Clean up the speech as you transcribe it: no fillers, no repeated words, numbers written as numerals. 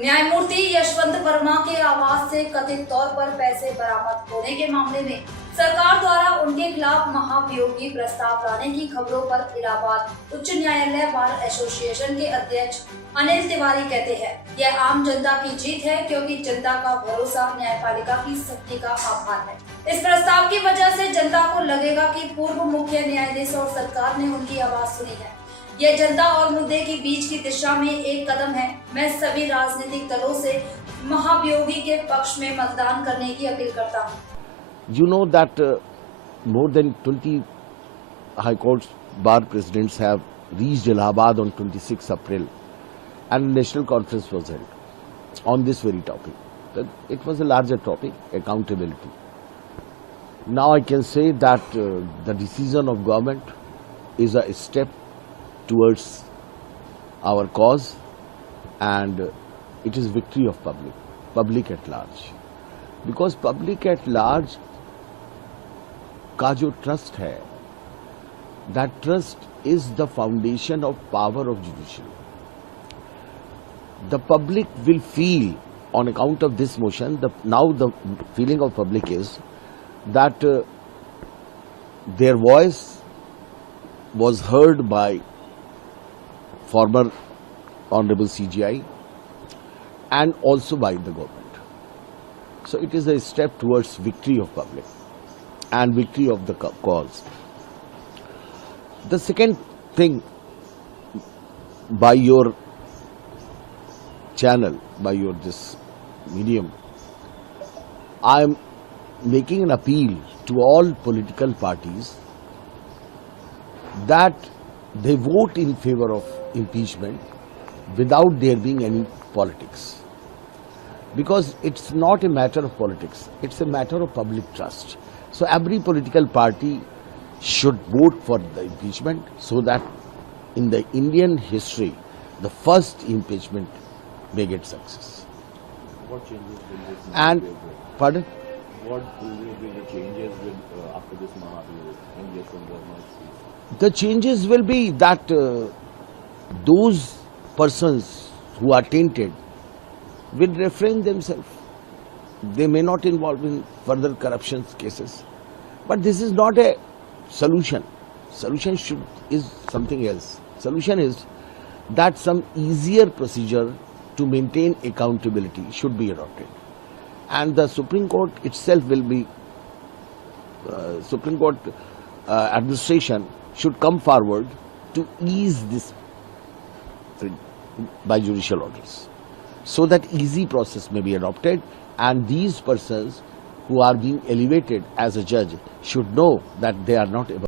न्यायमूर्ति यशवंत वर्मा के आवास से कथित तौर पर पैसे बरामद होने के मामले में सरकार द्वारा उनके खिलाफ महाभियोगी प्रस्ताव लाने की खबरों पर इलाहाबाद उच्च न्यायालय बार एसोसिएशन के अध्यक्ष अनिल तिवारी कहते हैं, यह आम जनता की जीत है क्योंकि जनता का भरोसा न्यायपालिका की शक्ति का आभार है। इस प्रस्ताव की वजह से जनता को लगेगा कि पूर्व मुख्य न्यायाधीश और सरकार ने उनकी आवाज सुनी है। यह जनता और मुद्दे के बीच की दिशा में एक कदम है। मैं सभी राजनीतिक दलों से महाभियोगी के पक्ष में मतदान करने की अपील करता हूँ। You know that more than 20 High Court bar presidents have reached Allahabad on 26 April and a national conference was held on this very topic. It was a larger topic, accountability. Now I can say that the decision of government is a step towards our cause and it is victory of public at large. Because public at large का जो trust है, that trust is the foundation of power of judiciary. The public will feel on account of this motion, now the feeling of public is that their voice was heard by former Honorable CGI and also by the government. So it is a step towards victory of public and victory of the cause. The second thing, by your channel, by your this medium, I am making an appeal to all political parties that they vote in favor of impeachment without there being any politics. Because it's not a matter of politics, it's a matter of public trust. So every political party should vote for the impeachment so that in the Indian history, the first impeachment may get success. What changes will this And, pardon? What will be the changes after this Mahabharata and Yashwant Verma's? The changes will be that those persons who are tainted will refrain themselves. They may not involve in further corruption cases. But this is not a solution. Solution is something else. Solution is that some easier procedure to maintain accountability should be adopted. And the Supreme Court itself will be, Supreme Court administration should come forward to ease this by judicial orders, so that easy process may be adopted and these persons who are being elevated as a judge should know that they are not able